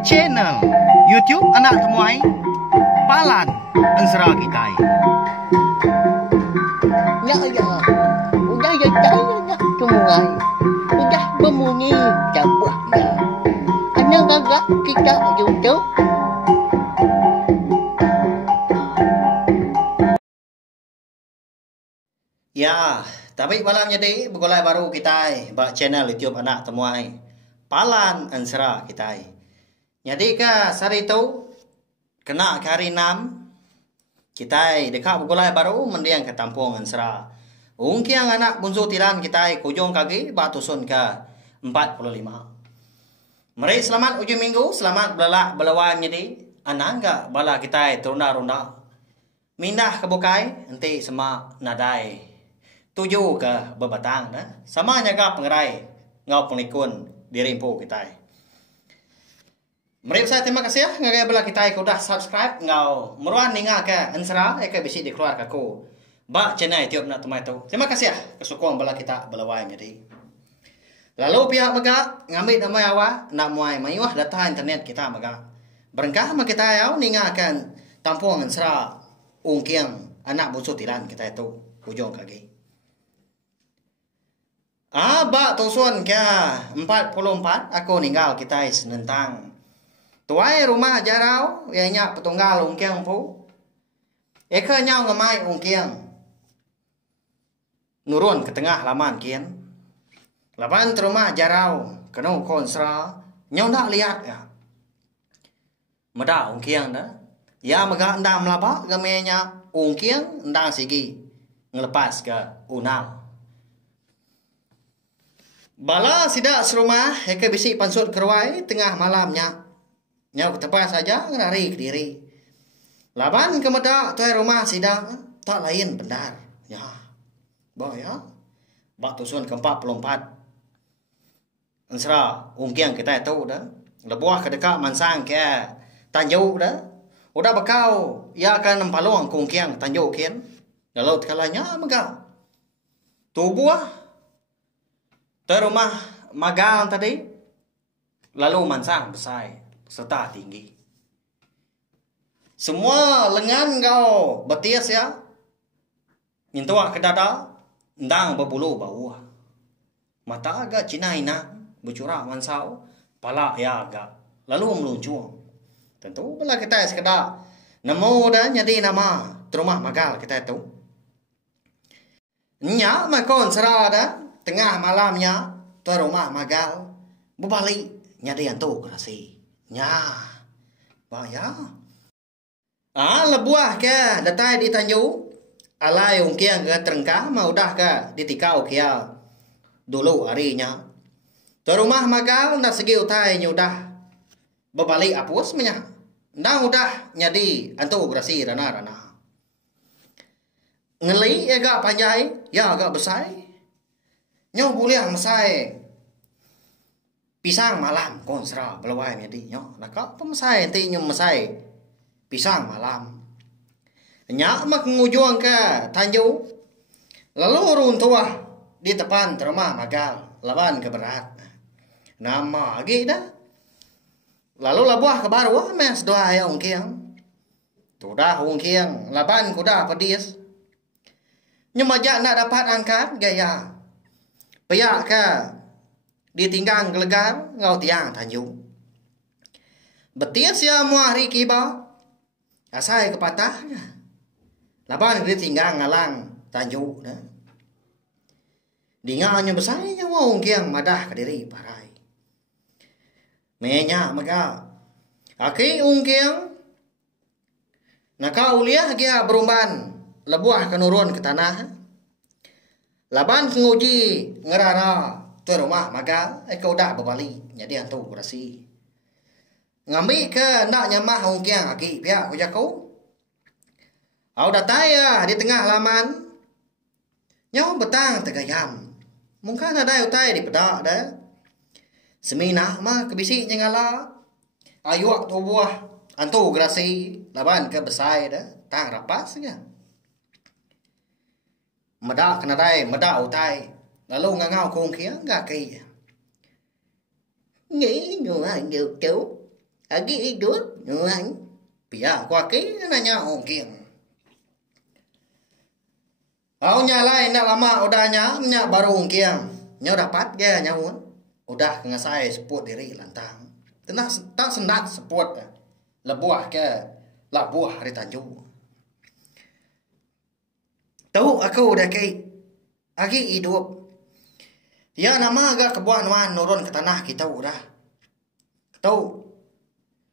Channel YouTube anak temuai Palan Ansara Kitai. Ya ya, udah ya nak temuai, udah berbunyi cabutnya. Anak gagak kita YouTube. Ya, tapi malam jadi begolai baru kita bak channel YouTube anak temuai Palan Ansara Kitai. Jadi ke hari itu kena ke hari 6 kita dekat begolai baru mendiang ke Tampung Ansara. Ungkiang anak bunsu tiran kita kujung kaki batusun ke 45. Mari selamat ujung minggu, selamat belawai jadi anak enggak bala kita terunda-runda. Mindah ke bukai nanti semak nadai. Tuju ke bebatang dah. Sama nyaga pengerai ngau pengikun dirimpu kita. Mari saya terima kasih ya ngagai bala kita udah subscribe ngau meruan ninga ke Ansara ke bisi dikeluar ke aku. Ba channel YouTube nak temai tu. Terima kasih ya kesukong bala kita belawai jadi. Lalu pihak megak ngambil nama awak nak muai mayuah data internet kita megak. Berengkah ma kita yau ninga akan Tampung Ansara ungkiang anak busu tiran kita itu ujung kaki. Ba tusun ke 44 aku ninggal kita senentang. Tuai rumah jarau ianya petunggal ungkiang pu. Eka nyau ngamai ungkiang. Nurun ke tengah laman kian. Laban rumah jarau kena konsra nyau nak lihat ya. Meda ungkiang dah. Ya mega ndang melaba gamenya ungkiang ndang sigi ngelepas ke unang. Bala sidak serumah heke bisi pansut kerwai tengah malamnya. Nyau ketepas saja ngenari ke diri. Laban kemedak tuai rumah sidak tak lain benar. Ya. Bah ya. Bak tusun ke-44. Ansara ungkiang kita tahu dah. Lebuah ke dekat mansang ke Tanjung dah. Udah bakau ya akan empalung kungkiang Tanjung kian. Kalau kalanya megah. Tubuh Tuai rumah magal tadi lalu mansang besar serta tinggi. Semua lengan kau betis ya. Mintua ke dada ndang berbulu bau. Mata agak cina ina bercurak mansau, pala ya agak lalu meluncur. Tentu bila kita sekedar nemu dah jadi nama terumah magal kita itu. Nya makon serada tengah malamnya tuan rumah magal berbalik nyari antu kerasi nya bahaya lebuah ke datai di Tanjung alai ungkiang ke terengkah mau dah ke ditikau kia dulu harinya tuan rumah magal nak segi utai nyudah berbalik apus menya ndak udah nyadi antu kerasi rana ngeli agak panjai ya agak besar. Nyo boleh masai pisang malam konsra belawai jadi nyo nak pemasai nanti nyo masai pisang malam nyak mak ngujung ke Tanjung lalu urun tua di depan rumah magal laban ke berat nama lagi dah lalu labuah ke baru mes doa ya ungkiang tu dah ungkiang laban kuda pedis nyo majak nak dapat angkat gaya Payak ke ditinggang gelegar ngau tiang Tanjung. Betis ya muah hari kiba. Asai kepatah. Laban ditinggang ngalang Tanjung. Dinganya besarnya mau ungkiang madah ke diri parai. Menya maka. Aki ungkiang. Naka uliah dia berumban. Lebuah kenurun ke tanah. Laban nguji ngerara tuan rumah magal kau dah berbalik jadi antu kurasi ngambil ke nak nyamah ungkiang aki pihak kujaku au datai ya di tengah laman nyau betang tegayam mungkin ada utai di pedak dah semina mah kebisi nyangala ayuak tubuh antu kurasi laban ke besai dah tang rapas ya Meda kena dai, meda utai. Lalu ngangau kong kia enggak kai. Ngi nyuan được chú. Agi đuốc nyuan. Pia kwa ke nanya ongking. Nya lain nak lama udahnya nya baru ongking. Nya dapat ge nya udah ngasai seput diri lantang. Tenang tak sendat seput. Lebuah ke labuah hari Tanjung. Tahu aku dah ke agi hidup. Ya nama agak kebuan nurun ke tanah kita udah. Tahu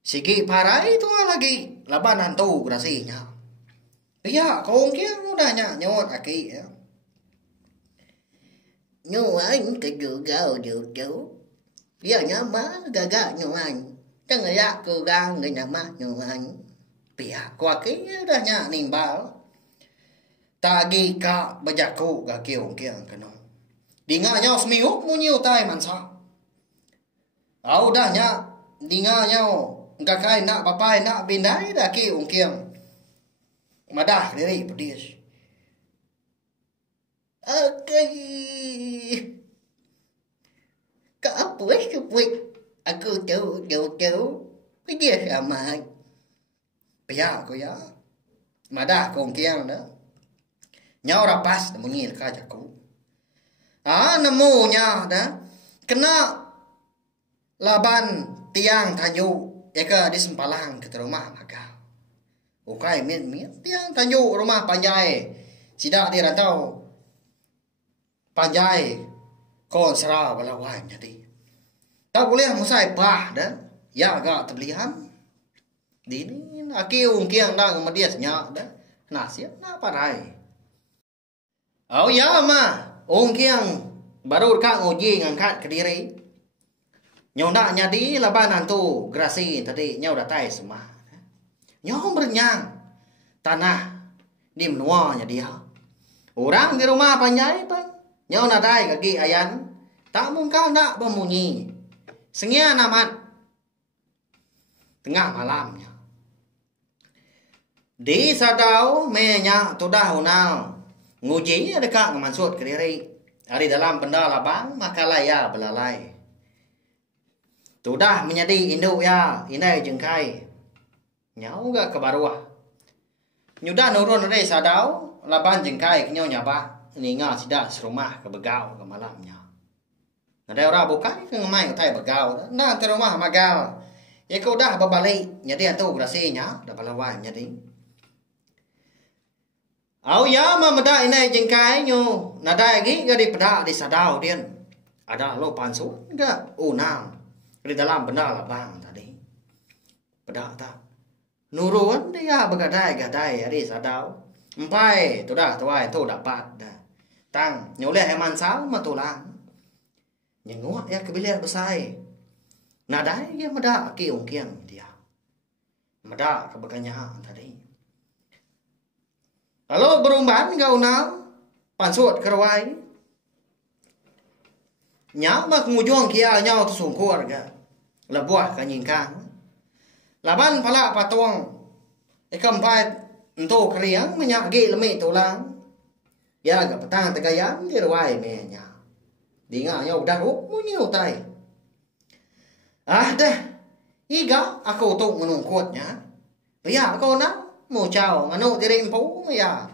sigi parai tu lagi labanan tu grasinya. Ya kong kia udahnya nyot aki ya. Nyuan ke juga được chú. Dia nyama gagak nyuan. Chẳng ya cô gang người nyama nyuan. Pihak kwa ke udahnya nimbal. Tagi ka bajaku ga kiong kiang kanong. Di nga nhau semiuk mu nyiu tai mansa. Au udahnya di nga nhau gakai nak papai nak bindai dah kiong kiang. Madah diri pedis. Okay. Kapuis aku jauh. Dia sama. Pia ko ya. Madah kong kiang dah. Nyau rapas munyi ka jaku. Namunya dah. Kena laban tiang Tanjung eka di sempalang ke rumah maga. Ukai min tiang Tanjung rumah Panjai. Sidak di rantau Panjai kon sera balawai jadi. Tak boleh musai bah dah. Ya agak terbelihan. Di ni aki ungkiang dah ngomadias nya dah. Nasib na parai. Ya mah ungkiang baru ka ngoji ngangkat ke diri. Nyonda nyadi labanan tu grasi tadi nyau datai semua. Nyau berenyang tanah di menuanya dia. Orang di rumah Panjai pun nyau nadai kaki ayan tak mungkal nak bemunyi. Sengia namat tengah malamnya. Di sadau menya tudah unau nguji dekat ngemansut ke diri. Hari dalam benda labang maka laya belalai. Tudah menjadi induk ya, inai jengkai. Nyau gak ke baruah. Nyudah nurun dari sadau, laban jengkai ke nyau nyabak. Ninga sidak serumah ke begau ke malamnya. Ada orang bukan ke ngemai utai begau. Nah ke rumah magal. Ya kau dah berbalik. Jadi itu grasinya, dah balawai jadi. Au ya mamada inai jengkai nyu. Nadai lagi gak di pedak di sadau dian. Ada lo pansu gak unang. Di dalam benda labang tadi. Pedak tak. Nurun dia begadai-gadai di sadau. Empai tu dah tuai tu dapat dah. Tang nyoleh eman sal matulang. Nyenguak ya kebilir besai. Nadai dia medak kiung kiang dia. Medak kebeganya tadi. Lalu berumban kau nau pansut kerwai. Nyak mak ngujung kia nyau tu sungkur ga. Lebuah kanyingkang. Laban pala patuang. Ikam pai ento kriang menyak gi lemi tulang. Ya ga petang tegayang di ruai menya. Dinga nyau daruk munyiu tai. Dah. Iga aku tu menungkutnya. Ya kau nak mau chào nganu diri empu ya.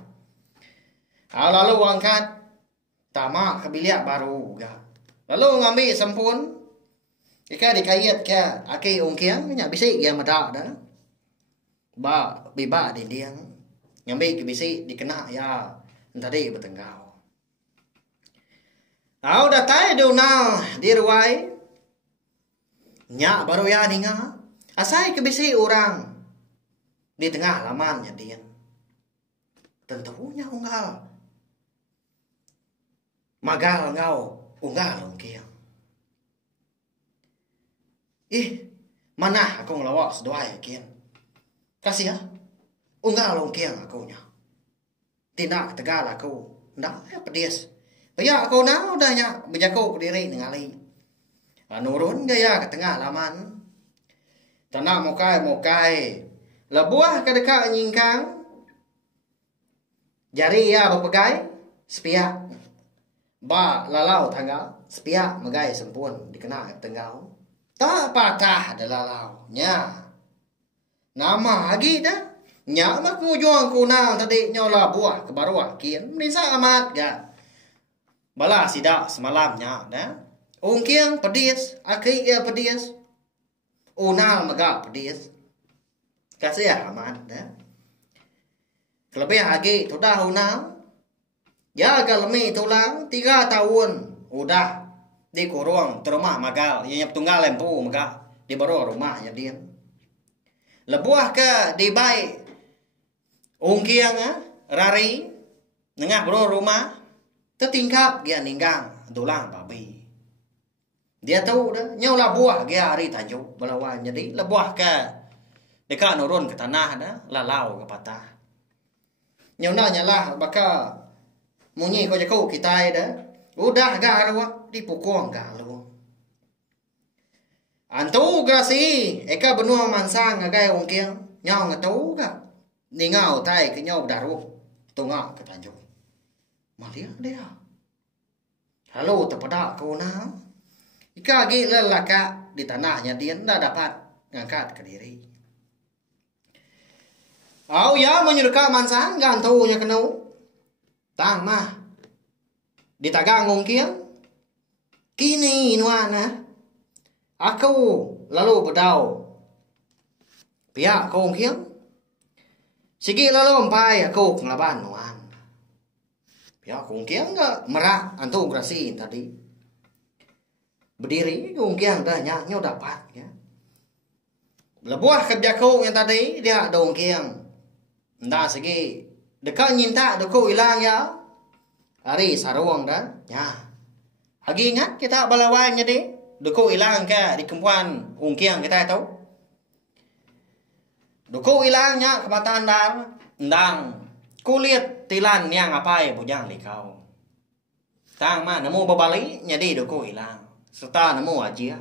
Lalu angkat tamak kebiliak baru ga. Lalu ngambil sempun. Ika dikait ke aki ungkiang nya bisik ya medak dah. Ba biba di diang. Ngambil ke bisik dikena ya tadi bertenggau. Au datai do now di ruai. Nya baru ya ninga. Asai ke bisik orang di tengah lamannya dia. Tentunya unggal. Magal ngau unggal ungkiang. Mana aku ngelawak sedoai kian. Kasih ya. Unggal ungkiang aku nya. Tindak tegal aku. Ndak ya pedis. Ya aku nang udahnya bejaku ke diri ningali. Nurun gaya ke tengah laman. Tanah mokai. Lebuah ke dekat nyingkang. Jari ya berpegai. Sepiak. Ba lalau tanggal. Sepiak megai sempun dikena tenggau. Tak patah adalah launya. Nama lagi dah. Nyak mak ku juang ku nang tadi nyola buah ke baruah kian. Menisa amat ga. Bala sidak semalamnya dah. Ungkiang pedis, aki ia pedis. Unal maga pedis. Kasih amat dah. Kelebih lagi tu dah unal. Ya galmi tulang 3 tahun udah di kurung terumah magal. Yang tunggal lempu maga di baru rumahnya dia. Lebuah ke di baik ungkiang rari nengah bro rumah tertingkap dia ninggang tulang babi. Dia tahu dah nyola buah dia hari tajuk belawan jadi lebuah ke dekat nurun ke tanah dah lalau ke patah. Nyona nyalah baka munyi ko jako kita dah udah garwa di pukung galu. Antu grasi eka benua mansang ngagai ungkiang nyau ngatu ga ningau tai ke nyau daru tunga ke tanjung malia dia halo tepada kau na ika gi lelaka di tanahnya dia ndak dapat ngangkat ke diri au ya menyerka mansang gantunya kenu tang mah ditagang ungkiang kini nuana aku lalu bedau pihak kau ungkiang sige lalu empai aku ngelaban nuan pihak kau ungkiang enggak merah antu grasi tadi berdiri kau ungkiang dah nyak dapat ya lebuah kerja kau yang tadi dia ada ungkiang ndak sige dekat nyinta doko hilang ya hari saruang dah ya lagi ingat kita balawan jadi doko hilang ke di kempuan ungkiang kita tahu. Doko hilangnya kebatan dar ndang kulit tilan yang apa ya bujang likau. Tang mah nemu babali jadi doko hilang. Serta nemu aja.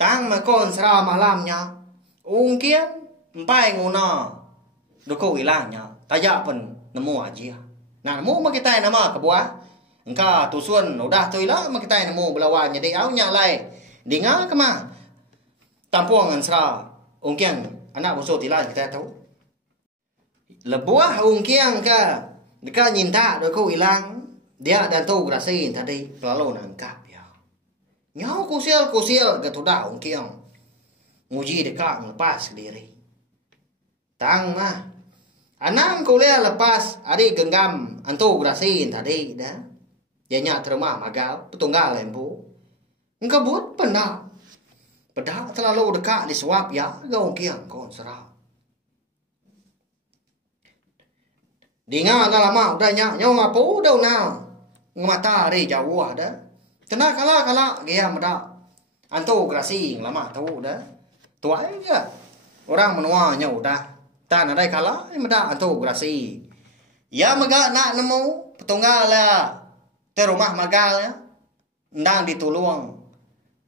Tang mah kon sera malamnya ungkiang empai nguna doko hilangnya. Tajak pun nemu aja. Nah nemu mah kita nama kebuah. Engka tusun udah tu ilah mak kita nemu belawan jadi au nya lai dinga kema tampuang ansra ungkiang anak buso tilan kita tahu lebuah ungkiang ka dekat nyinta do ko hilang dia dan tu grasi tadi lalu nangkap ya nyau kusil ke tu dah ungkiang nguji dekat lepas diri tang mah anang kuliah lepas ari genggam antu grasi tadi dah ya nyak terima magal petunggal lembu engkau buat pernah pedak terlalu dekat di suap ya gaung kiang kon serah dinga lama udah nyak nyau ngapu dah na ngemata hari jauh dah kena kala dia medak antu grasi lama tahu dah tua aja orang menuanya udah tan ada kala medak antu grasi ya megak nak nemu petunggal lah te rumah magal ya ndang ditulung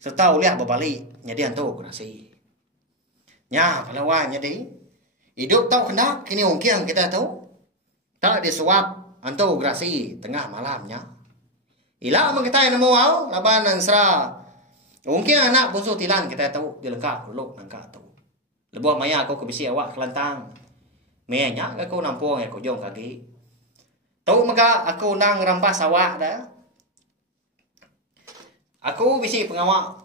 serta uliah berbalik jadi antu grasi nya palawan jadi hidup tau kendak kini ungkiang kita tahu tak disuap antu grasi tengah malamnya ila mang kita nemu au laban ansra ungkiang anak bunsu tilan kita tahu dilengkap dulu nangka tahu lebuah maya kau kebisi awak kelantang me nya kau nampung ya kau jong kaki tahu maka aku nang rampas awak dah. Aku bisi pengawak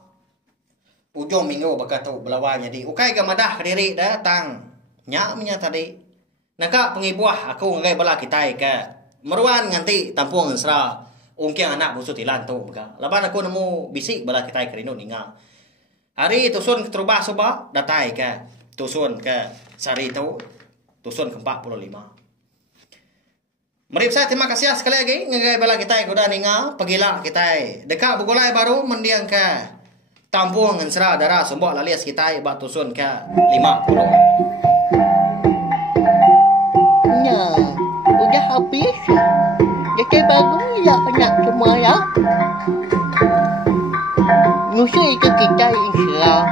ujung minggu baka tahu belawan jadi ukai ke madah diri dah tang nya menya tadi. Naka pengibuah aku ngai bala kita ke meruan nganti tampung sera ungkiang anak busu tilan tu maka. Laban aku nemu bisik bala kita ke rino ninga. Hari tusun ke terubah soba datai ke tusun ke sari tu tusun ke 45. Mari saya terima kasih sekali lagi ngagai bala kita kuda ninga pagila kita dekat bugulai baru mendiang ke tampung ngensra darah sombok lalias kita batusun ke 50. Nya, udah habis. Jadi baru ya anak semua ya. Nusa itu kita insya